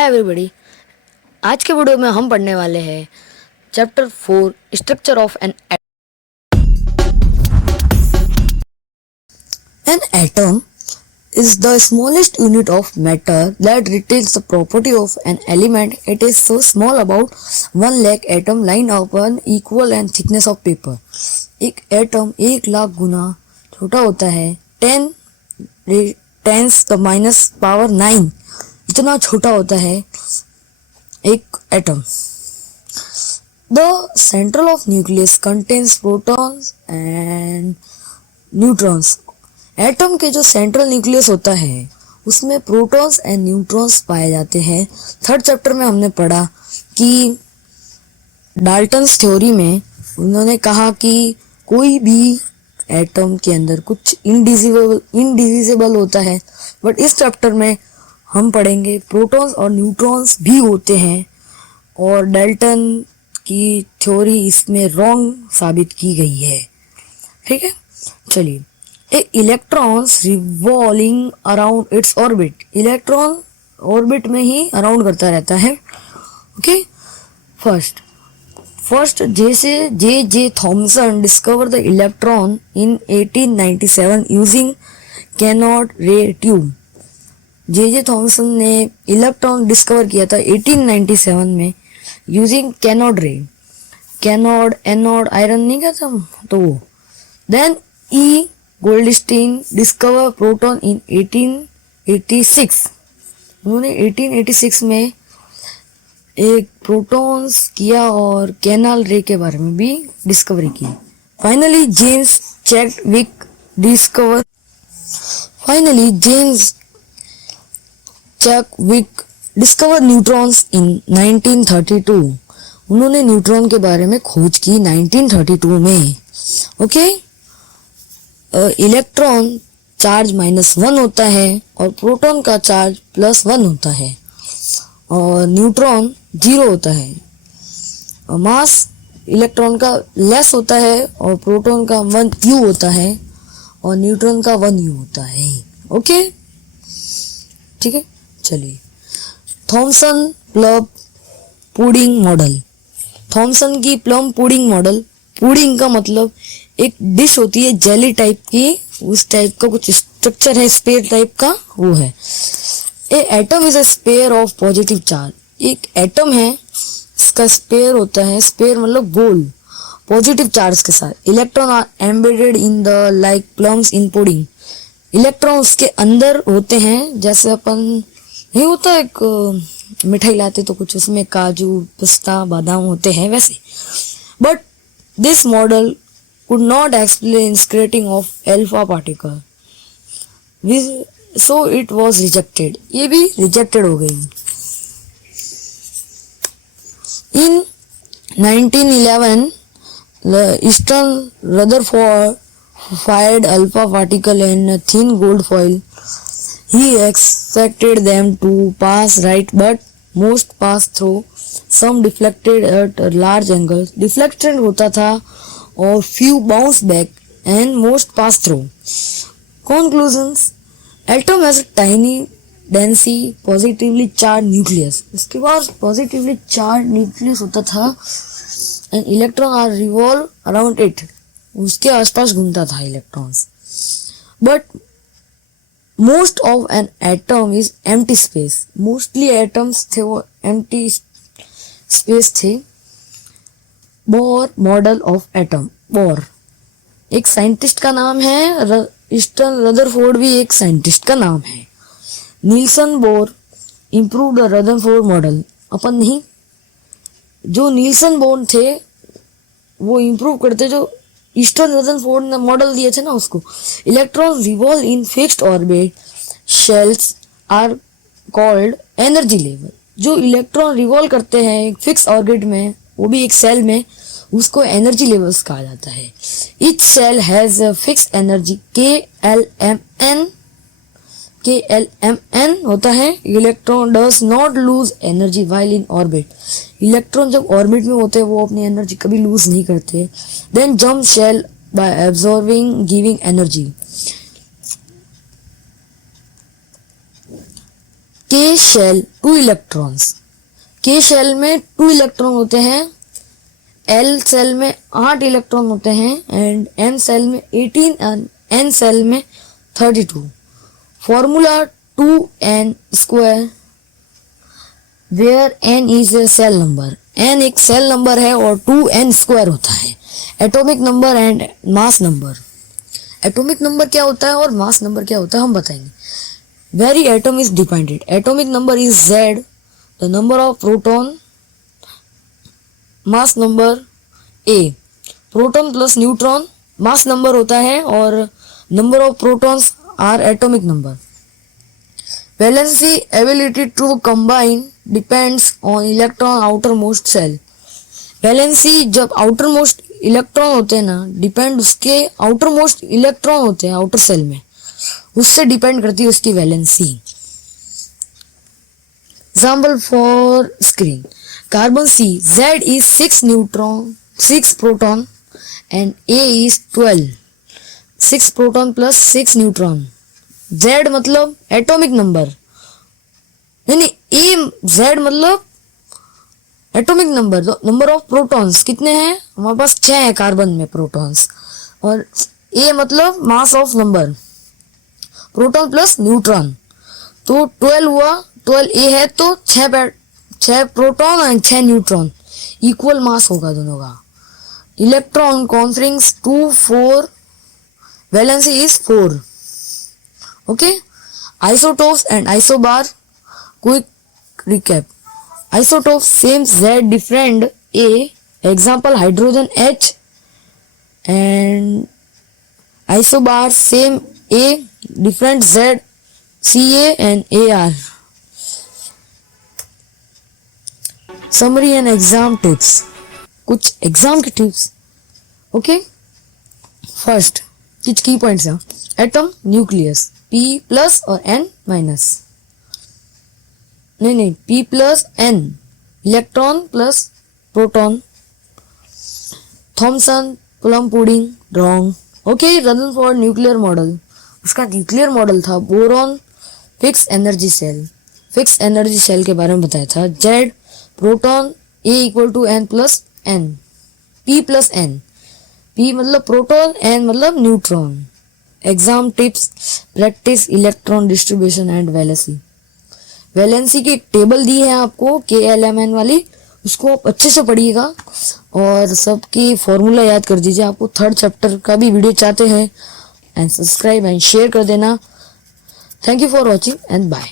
Hi everybody. आज के video में हम पढ़ने वाले हैं chapter 4 structure of an atom is the smallest unit of matter that retains the property of an element. It is so small, about 1 lakh atom lined upon equal and thickness of paper. एक atom 1 lakh गुना छोटा होता है, 10 the minus power 9 इतना छोटा होता है एक atom. The central of nucleus contains protons and neutrons. Atom के जो सेंट्रल न्यूक्लियस होता है उसमें प्रोटॉन्स एंड न्यूट्रॉन्स पाए जाते हैं. थर्ड चैप्टर में हमने पढ़ा कि डाल्टन्स थ्योरी में उन्होंने कहा कि कोई भी एटम के अंदर कुछ इनडिविजिबल होता है, बट इस चैप्टर में हम पढ़ेंगे प्रोटॉन्स और न्यूट्रॉन्स भी होते हैं और डाल्टन की थ्योरी इसमें रॉन्ग साबित की गई है. ठीक है, चलिए. A electrons revolving around its orbit. Electron orbit में ही अराउंड करता रहता है. Okay, first J Thomson discover the electron in 1897 using cathode ray tube. J Thomson ने इलेक्ट्रॉन डिस्कवर किया था 1897 में यूजिंग कैनोड रे. कैनोड एनोड आयरन नहीं कहता तो वो. Then E Goldstein discover proton in 1886. उन्होंने 1886 में एक प्रोटॉन्स किया और कैनाल रे के बारे में भी डिस्कवरी की. Finally James Chadwick discover neutrons इन 1932. उन्होंने न्यूट्रॉन के बारे में खोज की 1932 में. ओके, इलेक्ट्रॉन चार्ज -1 होता है और प्रोटॉन का चार्ज +1 होता है और न्यूट्रॉन 0 होता है. मास इलेक्ट्रॉन का लेस होता है और प्रोटॉन का 1 U होता है और न्यूट्रॉन का 1 U होता है. ओके, ठीक है, चलिए. Thomson plum pudding model. Thomson की प्लम पुडिंग मॉडल. पुडिंग का मतलब एक डिश होती है जेली टाइप की, उस टाइप का कुछ स्ट्रक्चर है, स्पेयर टाइप का वो है. A atom is a sphere of positive charge. एक एटम है, इसका स्पेयर होता है, स्पेयर मतलब गोल, पॉजिटिव चार्ज के साथ. Electron are embedded in the like plums in pudding. Electron उसके अंदर होते हैं, जैसे अपन नहीं होता एक मिठाई लाते तो कुछ उसमें काजू पिस्ता बादाम होते हैं वैसे. But this model could not explain scattering of alpha particle, so it was rejected. ये भी rejected हो गई. In 1911 Easton Rutherford fired alpha particle in a thin gold foil. He expected them to pass right, but most passed through. Some deflected at large angles. Deflected होता था और few bounce back and most pass through. Conclusions: atom has a tiny densely positively charged nucleus. इसके बाद positively charged nucleus होता था and electron are revolve around it. उसके आसपास घूमता था electrons. But most of an atom is empty space. Mostly atoms थे वो empty space थे. Bohr model of atom. Bore एक साइंटिस्ट का नाम है. ईस्टन रदरफोर्ड भी एक साइंटिस्ट का नाम है. Nielsen Bohr improve the Rutherford model. अपन नहीं, जो नील्सन बोर थे वो इम्प्रूव करते, जो ईस्टर्न रदरफोर्ड ने मॉडल दिए थे ना उसको. Electron revolve in fixed orbit. Shells are called energy level. जो इलेक्ट्रॉन रिवॉल्व करते हैं एक फिक्स ऑर्बिट में, वो भी एक सेल में, उसको एनर्जी लेवल्स कहा जाता है. Each shell has a fix energy KLMN होता है. Electron does not lose energy while in orbit. Electron जब ऑर्बिट में होते हैं वो अपनी एनर्जी कभी लूज नहीं करते. Then jump shell by absorbing giving energy. K shell 2 electrons, K shell में 2 इलेक्ट्रॉन होते हैं, एल सेल में 8 इलेक्ट्रॉन होते हैं एंड एन सेल में 18 एंड एन सेल में 32। Formula 2n square where n is a shell number, n एक shell number है और 2n स्क्वायर होता है। Atomic number and mass number, atomic number क्या होता है और मास नंबर क्या होता है हम बताएंगे। Very atom is dependent, atomic number is z, the number of proton, mass number a, proton plus neutron mass number होता है और number of protons are atomic number. Valency ability to combine depends on electron outermost shell, valency जब outermost electron होते हैं ना, depend उसके outer most electron होते हैं आउटर सेल में, उससे डिपेंड करती है उसकी valency. Example for screen, carbon C, Z is 6 neutron, 6 proton and A is 12, 6 proton plus 6 neutron। Z मतलब एटॉमिक नंबर, नहीं A Z मतलब atomic number, number of protons कितने हैं हमारे पास 6 है कार्बन में प्रोटॉन्स, और A मतलब mass of number, proton plus neutron तो 12 हुआ, 12 A है तो 6 proton and 6 neutron, equal mass होगा दोनों का। Electron configurations 2 4, valency is 4। Okay, isotopes and isobar, quick recap. Isotope same Z different A, example hydrogen H, and isobar same A different Z Ca and Ar। Summary and exam tips, कुछ exam के tips. Okay, first कुछ key points हैं। Atom nucleus P plus और N minus, नहीं P plus N, electron plus proton. Thomson plum pudding wrong. Okay, Rutherford nuclear model, उसका nuclear model था boron fix energy shell, fix energy shell के बारे में बताया था। Z proton A equal to N plus N, P plus N, P मतलब proton, N मतलब neutron. Exam tips, practice electron distribution and valency. Valency की table दी है आपको KLMN वाली, उसको आप अच्छे से पढ़िएगा और सबकी फॉर्मूला याद कर दीजिए। आपको 3rd चैप्टर का भी वीडियो चाहते हैं एंड सब्सक्राइब एंड शेयर कर देना। Thank you for watching and bye.